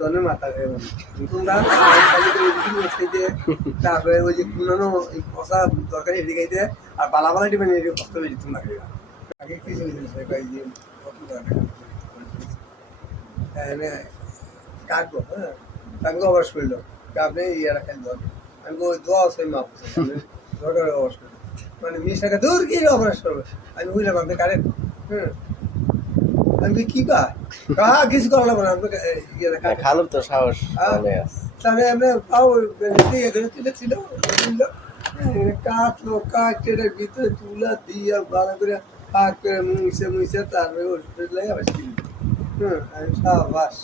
ধনের মাথা তোমরা খাইতে তারপরে ওই যে পুরানো কষা তরকারি এটি খাইতে আর বালা বালা টিপে নিয়ে কষ্ট বেশি তোমরা খাইবা আগে কি কাটবো হ্যাঁ তাকে অবাস করলো আপনি ইয়ারা খাই দেন আমি ওই দোয়া আছে মাপ দরকার অবাস করলো মানে মিশটাকে দূর কি অবাস করবে আমি বুঝলাম আপনি কাটেন হ্যাঁ আমি কি কিছু করা লাগবে না খালুর তো সাহস তাহলে আমরা পাও ছিল কাটলো কাটে ভিতরে তুলা দিয়ে ভালো করে পাক করে মুছে তারপরে ওষুধ লাগে আবার আমি সাবাস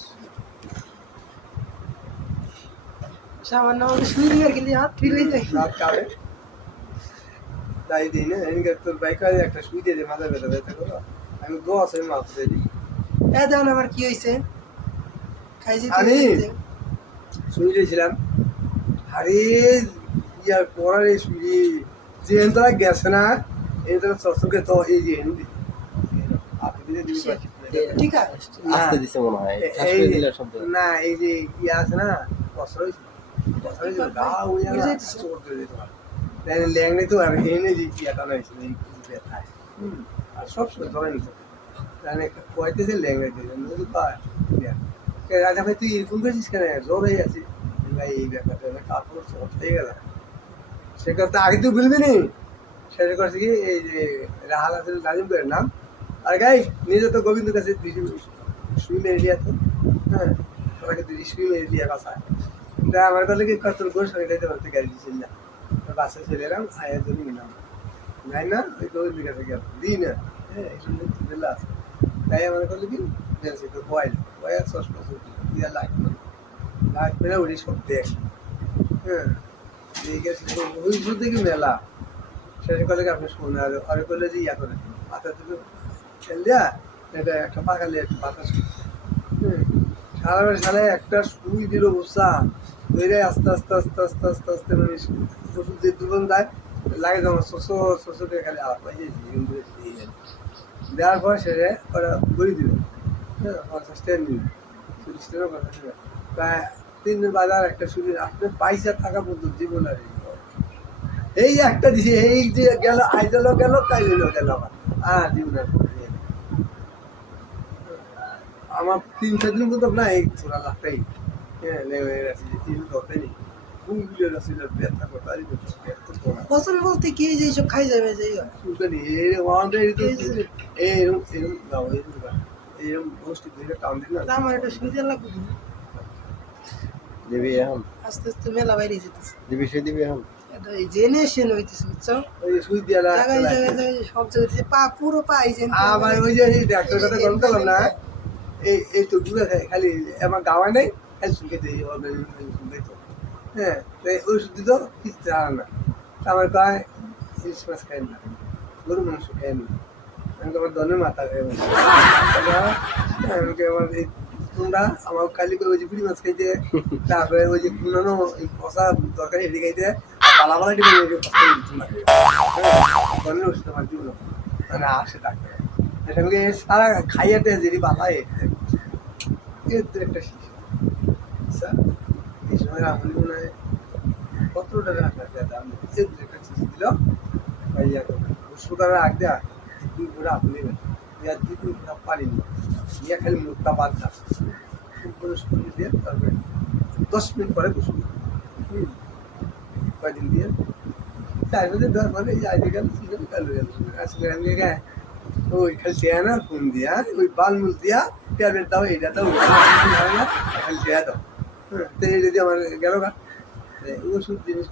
সামান্য শুয়ে আর কিন্তু হাত ফিরে যায় রাত কাটে তাই দিই না তোর বাইক একটা শুই দিয়ে দে মাথা ব্যথা ব্যথা করো আমি দোয়া আছে মাপ দিয়ে দিই দেখুন আমার কি হয়েছে খাইছি আমি শুয়েছিলাম আরে ইয়ার পড়ার এই শুয়ে যে তোরা গেছে না এই তোরা সরসরকে তো এই যে হিন্দি ঠিক আছে আসতে দিছে মনে হয় না এই যে ইয়ে আছে না কষ্ট হয়েছে গা উইয়া চোর করে দিতে পারে ল্যাংড়ে তো আর এনে যে ইয়েটা হয়েছিল এই ব্যথায় আর সব সময় ধরে নিতে মানে কয়তেছে ল্যাংড়ে দিয়ে নদী পায় রাজা ভাই তুই এরকম করেছিস কেন জ্বর হয়ে আছে ভাই এই ব্যাপারটা কাপড় চট হয়ে গেল সে কথা আগে তুই বলবি নি সেটা করছে কি এই যে রাহাল আছে নাজিমপুরের নাম আর গাই নিজে তো গোবিন্দ কাছে শুই মেরে দিয়া তো হ্যাঁ তোরাকে তুই শুই মেরে দিয়া বাসায় তা আমার কথা কি কত গোর সঙ্গে যাইতে পারতে গাড়ি দিয়েছিল না বাসে চলে এলাম আয়ের জন্য নিলাম যাই না ওই গোবিন্দ কাছে গেল দিই না হ্যাঁ এই সুন্দর তুলে আছে তাই আমার করলে কি জানছি তো বয়েল চশমা দিয়া লাইট মেলা উড়ি সব দেখ হ্যাঁ ওই শুধু কি মেলা শেষ করলে কি আপনি শুনে আর করলে যে ইয়া করে পাতা তুলে খেল দেয়া এটা একটা পাকালে একটা বাতাস সারা একটা সুই দিল বসা ধরে আস্তে আস্তে আস্তে আস্তে আস্তে আস্তে মানে ওষুধ দিয়ে দুজন যায় লাগে যেমন শোষকে খালি আবার পাইছে দেওয়ার পর সেটা ওরা ঘুরি দিল হ্যাঁ 50 নিল 40 টাকা 50 টাকা প্রায় 3 দিন বাজার একটা শুরু আপনি পয়সা থাকা পর্যন্ত জীবন আর এই একটা দিছে এই যে গেল আইজলো গেল কাইলো গেল আমার জীবন আর আমার 3-4 দিন পর্যন্ত না এই ছোড়া লাখটাই হ্যাঁ লেগে আছে যে 3 ধরতে নেই ঘুমগুলো রাসিল ব্যথা করতে পারি ফসল বলতে কি যে সব খাই যাবে যে সুতরাং এই ওয়ান্ডার এরকম দাও এরকম গোষ্ঠী ধরে টান দিন না আমার একটা সুবিধা লাগবে দিবি এখন আস্তে আস্তে মেলা বাইরে যেতেছে দিবি এখন এটা এই জেনারেশন হইতেছে বুঝছো ওই যে সুই দিয়া জায়গায় জায়গায় সব জায়গায় পা পুরো পা এই যে আবার ওই যে ডাক্তার কথা গল্প করলাম না এই তো দূরে খালি আমার গাওয়া নেই খালি শুকে দিই শুনতে তো হ্যাঁ ওই শুধু তো কিছু জানা না আমার গায়ে ইলিশ মাছ খাই না গরু মাংস খাই না আমি তো আমার ধনের মাথা খাই আমাকে আমার এই তোমরা আমার খালি করে ওই যে পুরি মাছ খাইতে তারপরে ওই যে পুরানো কষা তরকারি এটি খাইতে বালা বালা টিপে নিয়ে কষ্ট তোমরা ধনের ওষুধ আমার জীবন মানে আসে ডাক্তার এটাকে সারা খাইয়াতে যেটি বালায় এর তো একটা শিশু আচ্ছা এই সময় আমলি মনে হয় 17 টাকা দাম একটা শিশু দিল ভাইয়া সুগারের আগ দেয়া 2 ঘোড়া আপনি ইয়ার 2 ঘোড়া পারিনি ইয়া খালি মুখটা বাদ না করে শুকিয়ে দিয়ে তারপরে 10 মিনিট পরে গোসল কয়দিন দিয়ে 4 বছর দেওয়ার পরে এই আইডি গেল সিজন চালু গেল আসলে আমি গায়ে ওই খালি দেয়া না ফোন দিয়া ওই বালমুল দিয়া ট্যাবলেট দাও এইটা দাও খালি দেয়া দাও তো এই যদি আমার গেল গা ওষুধ জিনিস